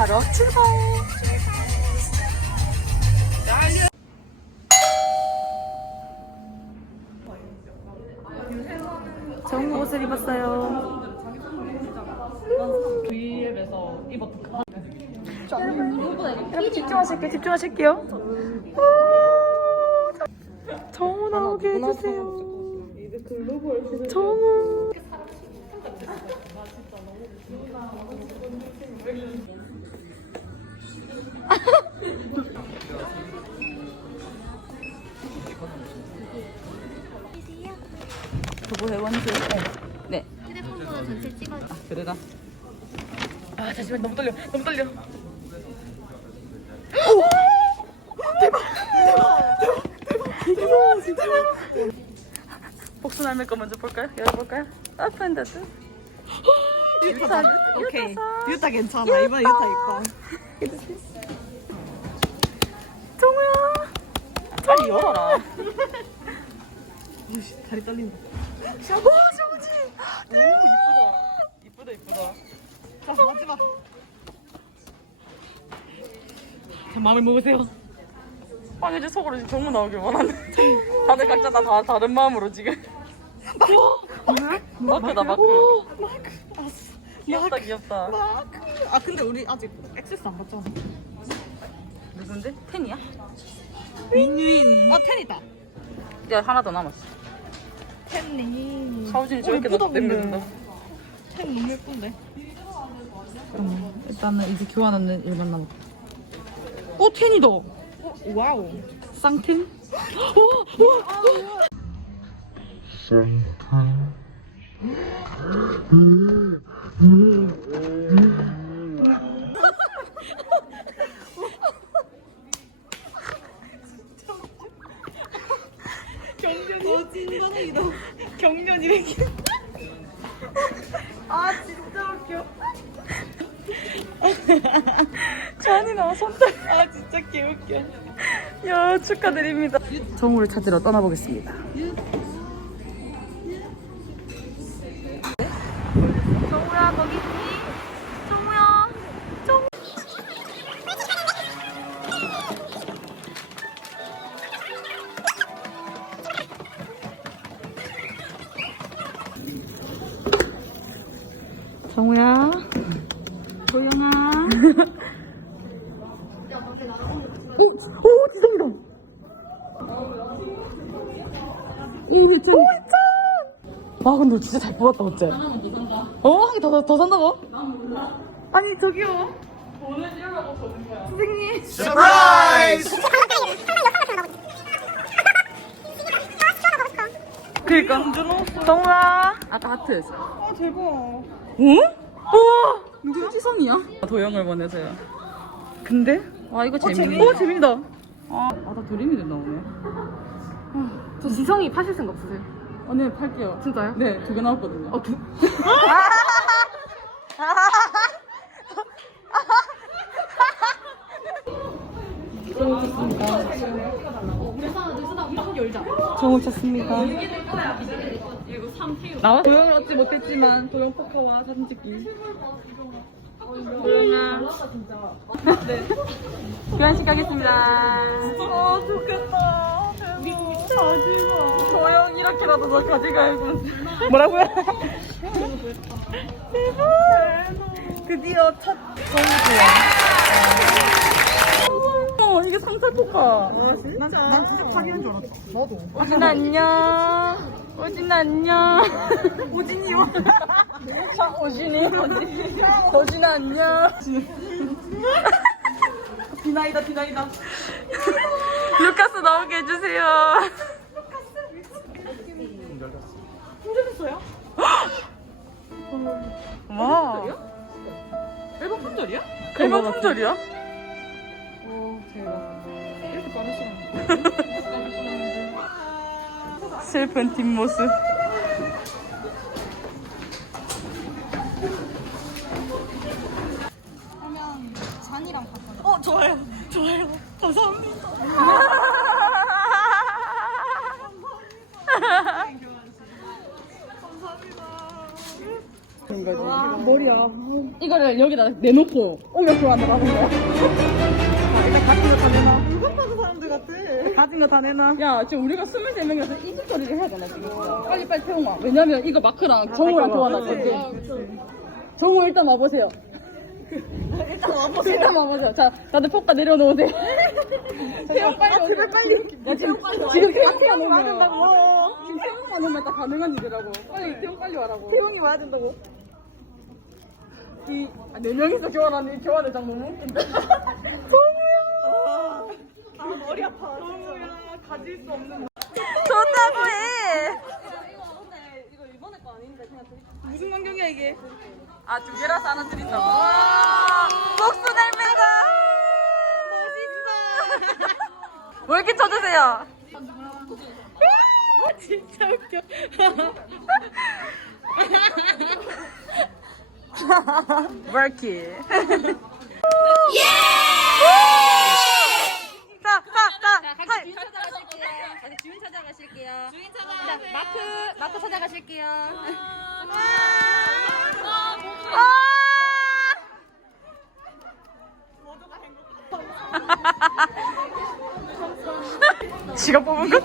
바로 출발. 좋은 옷을 입었어요. V앱에서 입었던 여러분 집중하실게요. 집중하실게요. 정우 나오게 해주세요. 정우. 전체 찍어. 그래라 아 잠시만 너무 떨려. 너무 떨려. 복수 날매 거 먼저 볼까요? 열어볼까요? 오픈더스. 유타, 오케이. 유타 괜찮아 이번에 유타 입고 정우야. 빨리 열어라 오씨 다리 떨린다 오, 정우지. 오 이쁘다 이쁘다 이쁘다 자 마지막 자 마음을 먹으세요 아니 이제 속으로 지금 정우 나오길 원하네. 다들 각자 다, 다 다른 마음으로 지금. 마크다 마크. 마크 아싸 귀엽다 귀엽다. 마크 아 근데 우리 아직 액세스 안 받잖아 누군데? 텐이야? 윈윈 아 텐이다 야 하나 더 남았어. 템링. 사우진이 어, 저렇게 냅니다. 템 너무 예쁜데. 잠깐만. 일단은 이제 교환하는 일만 남았다. 어, 오, 텐이다! 와우. 쌍텐? 어, 쌍텐? 200이다. 경련 200. 아 진짜 웃겨. 잔이 나 손떨. 아 진짜 개웃겨. 야 축하드립니다. 정우를 찾으러 떠나보겠습니다. 정우야 거기. 정우야. 도영아. 오, 오, 지성이다. 이미찬. 오, 이찬. 와, 근데 너 진짜 잘 뽑았다, 어째? 어, 한 개 더, 더, 더 산다고? 아니, 저기요. 보내주려고 보는 거야. 선생님. 그니까. 정우야. 아까 하트. 아 대박 어? 우와! 누구 지성이야? 도영을 보내서요. 근데? 아, 이거 재밌네. 재밌다. 오, 재밌다. 아, 아, 나 도림이도 나오네. 저 지성이 파실 생각 없으세요? 어, 네, 팔게요. 진짜요? 네, 두 개 나왔거든요. 어, 두. 정우 쳤습니다. 나와? 도영을 얻지 못했지만 도영 포카와 사진 찍기. 도영아. 네. 교환식 가겠습니다. 아 좋겠다. 가지마. 도영 이렇게라도 너 가져가야고. 뭐라고요? 대박. 드디어 첫 정우. 어, 이게 포카. 난, 난 진짜 파리한 줄 알았다 나도 오진 안녕. 오진 안녕. 오진이요. 참 오진이. 오진 안녕. 비나이다 비나이다. 루카스 나오게 해주세요. 힘들었어요? 와. 앨범 품절이야? 그만 품절이야? 슬픈 뒷모습. 그러면 잔이랑 바꿔 어 좋아요 좋아요 감사합니다. 머리야. 이거를 여기다 내놓고 옮겨 교환을 하는 거야. 물건 파는 사람들 같아. 가진 거 다 내놔. 야, 지금 우리가 23명이라서 이집 처리를 해야 되나, 지금. 빨리 빨리 태용아. 왜냐면 이거 마크랑 정우랑 교환할 건데. 정우 일단 와보세요. 일단 와보세요. 일단 와보세요. 자, 다들 포카 내려놓으세요. 태용 빨리 오세요. 빨리. 야, 지금, 지금 태용만 오면. 지금 태용만 오면 다 가능한 일이라고. 빨리 태용 빨리 와라고. 태용이 와야 된다고. 이, 아, 네 명이서 교환하는 이 교환 의 장 너무 웃긴데. 아, 머리 아파. 정우야, 가질 수 없는. 좋다고 해. 무슨 광경이야, 이게? 아, 두 개라서 하나 드린다고. 복수 닮은가. 멋있어. 왜 이렇게 쳐주세요? 진짜 웃겨. 월키. 지가 뽑은 거?